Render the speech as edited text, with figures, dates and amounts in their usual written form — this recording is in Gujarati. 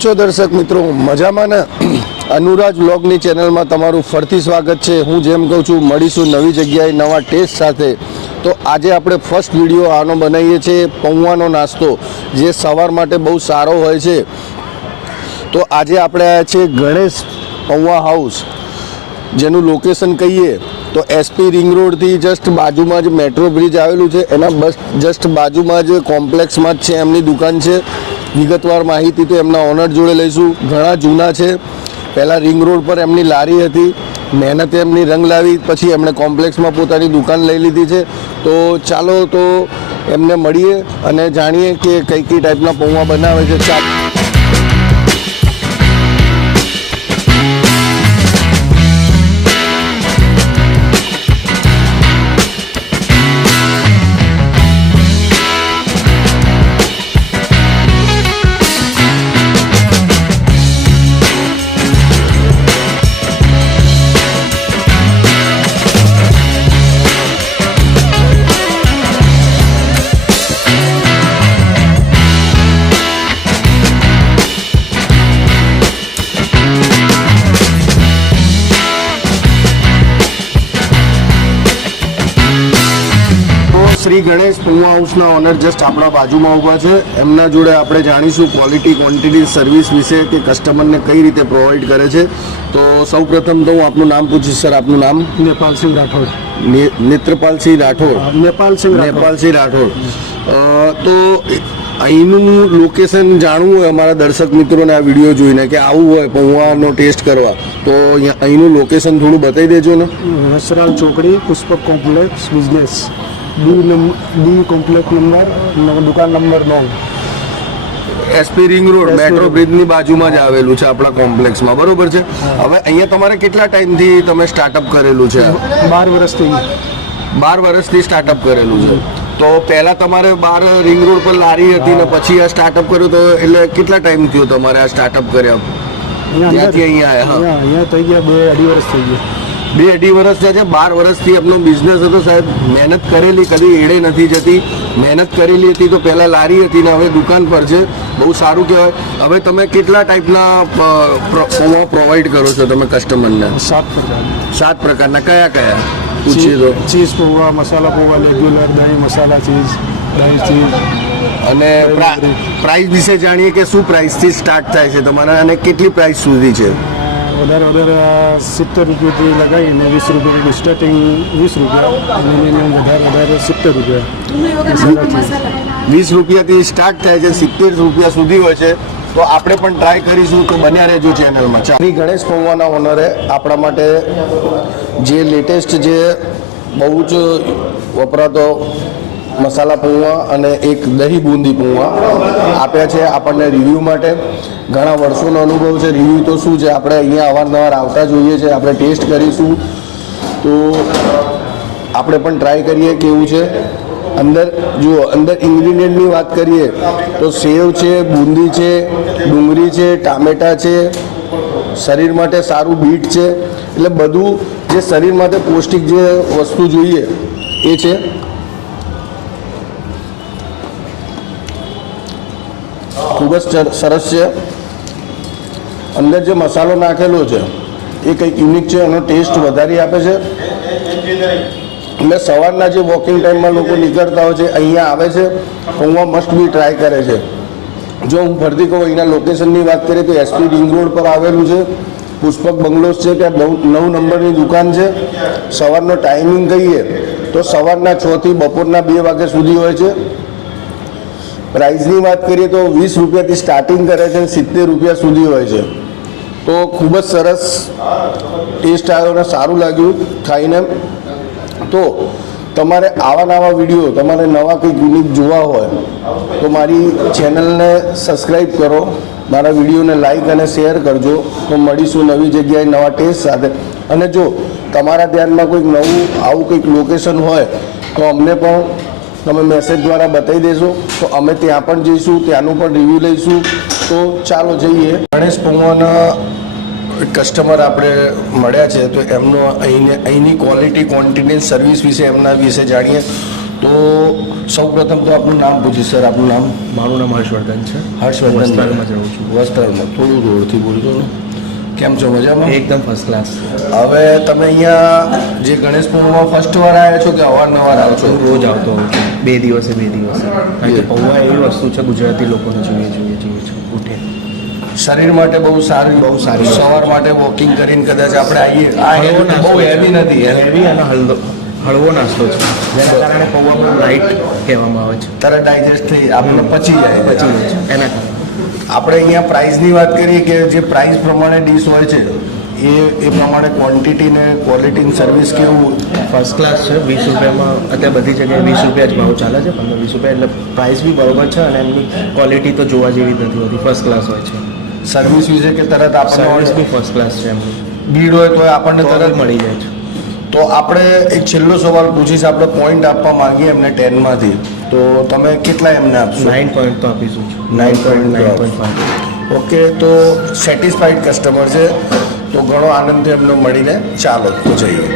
છો દર્શક મિત્રો? મજામાં ને? અનુરાજ વ્લોગની ચેનલમાં તમારું ફરીથી સ્વાગત છે. હું જેમ કહું છું, મળીશું નવી જગ્યાએ નવા ટેસ્ટ સાથે. તો આજે આપણે ફર્સ્ટ વિડીયો આનો બનાવીએ છીએ, પૌવાનો નાસ્તો જે સવાર માટે બહુ સારો હોય છે. તો આજે આપણે આવ્યા છીએ ગણેશ પૌવા હાઉસ, જેનું લોકેશન કહીએ તો એસપી રિંગ રોડથી જસ્ટ બાજુમાં જ મેટ્રો બ્રિજ આવેલું છે, એના બસ જસ્ટ બાજુમાં જ કોમ્પ્લેક્સમાં જ છે એમની દુકાન છે. વિગતવાર માહિતી તો એમના ઓનર જોડે લઈશું. ઘણા જૂના છે, પહેલાં રિંગ રોડ પર એમની લારી હતી, મહેનતે એમની રંગ લાવી, પછી એમણે કોમ્પ્લેક્સમાં પોતાની દુકાન લઈ લીધી છે. તો ચાલો તો એમને મળીએ અને જાણીએ કે કઈ કઈ ટાઈપના પૌવા બનાવે છે. શ્રી ગણેશ પૌવા હાઉસના ઓનર જસ્ટ આપણા બાજુમાં ઊભા છે. એમના જોડે આપણે જાણીશું ક્વોલિટી, ક્વોન્ટિટી, સર્વિસ વિશે કે કસ્ટમરને કઈ રીતે પ્રોવાઈડ કરે છે. તો સૌ પ્રથમ તો હું આપનું નામ પૂછીશ. સર, આપનું નામ? નેપાલસિંહ રાઠોડ. નેત્રપાલસિંહ રાઠોડ. નેપાલસિંહ રાઠોડ. તો અહીંનું લોકેશન જાણવું હોય અમારા દર્શક મિત્રોને આ વિડીયો જોઈને કે આવું હોય પૌવાનો ટેસ્ટ કરવા, તો અહીંનું લોકેશન થોડું બતાવી દેજો ને. વસરાલ ચોકડી, Pushpak complex business, D complex number, દુકાન number 9, SP ring road metro બ્રિજની બાજુમાં જ આવેલું છે આપણા કોમ્પ્લેક્સમાં. બરોબર છે. હવે અહીંયા તમારે કેટલા ટાઈમથી તમે સ્ટાર્ટઅપ કરેલું છે? 12 વર્ષથી. 12 વર્ષથી સ્ટાર્ટઅપ કરેલું છે. તો પહેલા તમારે 12 રિંગ રોડ પર લારી હતી ને પછી આ સ્ટાર્ટઅપ કર્યું, તો એટલે કેટલા ટાઈમ થયો તમારે આ સ્ટાર્ટઅપ કર્યા? ત્યાંથી અહીંયા આવ્યા? અહીંયા થઈ ગયા 2-2.5 વર્ષ થઈ ગયા. 2-2.5 વર્ષ થયા છે. 12 વર્ષથી એમનો બિઝનેસ હતો સાહેબ. મહેનત કરેલી, કદી એડે નથી જતી. મહેનત કરેલી હતી તો પહેલાં લારી હતી ને હવે દુકાન પર છે. બહુ સારું કહેવાય. હવે તમે કેટલા ટાઈપના પૌવા પ્રોવાઈડ કરો છો તમે કસ્ટમરને? 7 પ્રકારના. કયા પૂછીએ તો? ચીઝ પૌવા, મસાલા પૌવા, રેગ્યુલર, દહીં મસાલા ચીઝ, દહીં ચીઝ. અને પ્રાઇસ વિશે જાણીએ કે શું પ્રાઇસથી સ્ટાર્ટ થાય છે તમારા અને કેટલી પ્રાઇસ સુધી છે? વધારે 70 રૂપિયાથી લગાવીને 20 રૂપિયાથી સ્ટાર્ટિંગ, 20 રૂપિયા અને વધારે 70 રૂપિયા. 20 રૂપિયાથી સ્ટાર્ટ થાય છે, 70 રૂપિયા સુધી હોય છે. તો આપણે પણ ટ્રાય કરીશું, તો બન્યા રહેજો ચેનલમાં. શ્રી ગણેશ પૌવાના ઓનરે આપણા માટે જે લેટેસ્ટ, જે બહુ જ વપરાતો મસાલા પૌવા અને એક દહીં બુંદી પૌવા આપ્યા છે આપણને રિવ્યૂ માટે. ઘણા વર્ષોનો અનુભવ છે. રિવ્યૂ તો શું છે, આપણે અહીંયા અવારનવાર આવતા જોઈએ છે, આપણે ટેસ્ટ કરીશું. તો આપણે પણ ટ્રાય કરીએ કેવું છે. અંદર જુઓ, અંદર ઇન્ગ્રીડિયન્ટની વાત કરીએ તો સેવ છે, બુંદી છે, ડુંગળી છે, ટામેટાં છે, શરીર માટે સારું બીટ છે. એટલે બધું જે શરીર માટે પૌષ્ટિક જે વસ્તુ જોઈએ એ છે. ખૂબ જ સરસ છે. અંદર જે મસાલો નાખેલો છે એ કંઈક યુનિક છે, એનો ટેસ્ટ વધારી આપે છે. એટલે સવારના જે વોકિંગ ટાઈમમાં લોકો નીકળતા હોય છે, અહીંયા આવે છે, પૌવા મસ્ટ બી ટ્રાય કરે છે. જો હું ફરતી કહું, અહીંના લોકેશનની વાત કરીએ તો એસપી રિંગ રોડ પર આવેલું છે, પુષ્પક બંગલોઝ છે, ત્યાં 9 નંબરની દુકાન છે. સવારનો ટાઈમિંગ કહીએ તો સવારના 6 થી બપોરના 2 વાગ્યા સુધી હોય છે. પ્રાઇસની વાત કરીએ તો 20 રૂપિયાથી સ્ટાર્ટિંગ કરે છે અને 70 રૂપિયા સુધી હોય છે. તો ખૂબ જ સરસ ટેસ્ટ આવ્યો અને સારું લાગ્યું ખાઈને. તો તમારે આવા નવા વિડીયો, તમારે નવા કંઈક યુનિક જોવા હોય તો મારી ચેનલને સબસ્ક્રાઈબ કરો, મારા વિડીયોને લાઈક અને શેર કરજો. તો મળીશું નવી જગ્યાએ નવા ટેસ્ટ સાથે. અને જો તમારા ધ્યાનમાં કોઈક નવું આવું કંઈક લોકેશન હોય તો અમને પણ તમે મેસેજ દ્વારા બતાવી દેશો, તો અમે ત્યાં પણ જઈશું, ત્યાંનું પણ રિવ્યૂ લઈશું. તો ચાલો જઈએ. ગણેશ પૌવાના કસ્ટમર આપણે મળ્યા છે, તો એમનો અહીંની ક્વોલિટી, ક્વોન્ટિટી, સર્વિસ વિશે એમના વિશે જાણીએ. તો સૌપ્રથમ તો આપનું નામ પૂછીશ સર. આપનું નામ? મારું નામ હર્ષવર્ધન છે. હર્ષવર્ધન. વસ્ત્રાલમાં જ રહું છું. વસ્ત્રાલમાં. થોડું જોરથી બોલજો ને. કેમ છો? મજામાં? એકદમ ફર્સ્ટ ક્લાસ. હવે તમે અહીંયા જે ગણેશપુરમાં ફર્સ્ટ વાર આવ્યા છો કે અવારનવાર આવો છો? હું રોજ આવતો હોઉં છું, 2 દિવસે 2 દિવસે. કારણ કે પૌવા એવી વસ્તુ છે ગુજરાતી લોકોને જોઈએ છે ઉઠે. શરીર માટે બહુ સારી. બહુ સારી. સવાર માટે વોકિંગ કરીને કદાચ આપણે આવીએ. હળવો નાસ્તો બહુ હેવી નથી. હેવી અને હળવો નાસ્તો છે, જેના કારણે પૌવામાં લાઇટ કહેવામાં આવે છે. તરત ડાયજેસ્ટ થઈ આપણને પચી જાય. બચી જાય છે એના કારણે. આપણે અહીંયા પ્રાઇસની વાત કરીએ કે જે પ્રાઇસ પ્રમાણે ડીશ હોય છે એ પ્રમાણે ક્વોન્ટિટી ને ક્વોલિટીની સર્વિસ કેવું? ફર્સ્ટ ક્લાસ છે. 20 રૂપિયામાં અત્યારે બધી જગ્યાએ 20 રૂપિયા જ ભાવ ચાલે છે, 15-20 રૂપિયા. એટલે પ્રાઇસ બી બરોબર છે અને એમની ક્વોલિટી તો જોવા જેવી જ નથી હોતી, ફર્સ્ટ ક્લાસ હોય છે. સર્વિસ વિશે કે તરત સર્વિસ આપણને બી ફર્સ્ટ ક્લાસ છે એમની. ભીડ હોય તો આપણને તરત તરત મળી જાય છે. તો આપણે એક છેલ્લો સવાલ પૂછીશ. આપણે પોઈન્ટ આપવા માંગીએ એમને 10માંથી, તો તમે કેટલા એમને આપશો? 9 પોઈન્ટ તો આપીશું. 9.5. ઓકે, તો સેટિસ્ફાઈડ કસ્ટમર છે, તો ઘણો આનંદ એમનો મળીને. ચાલો તો જઈએ.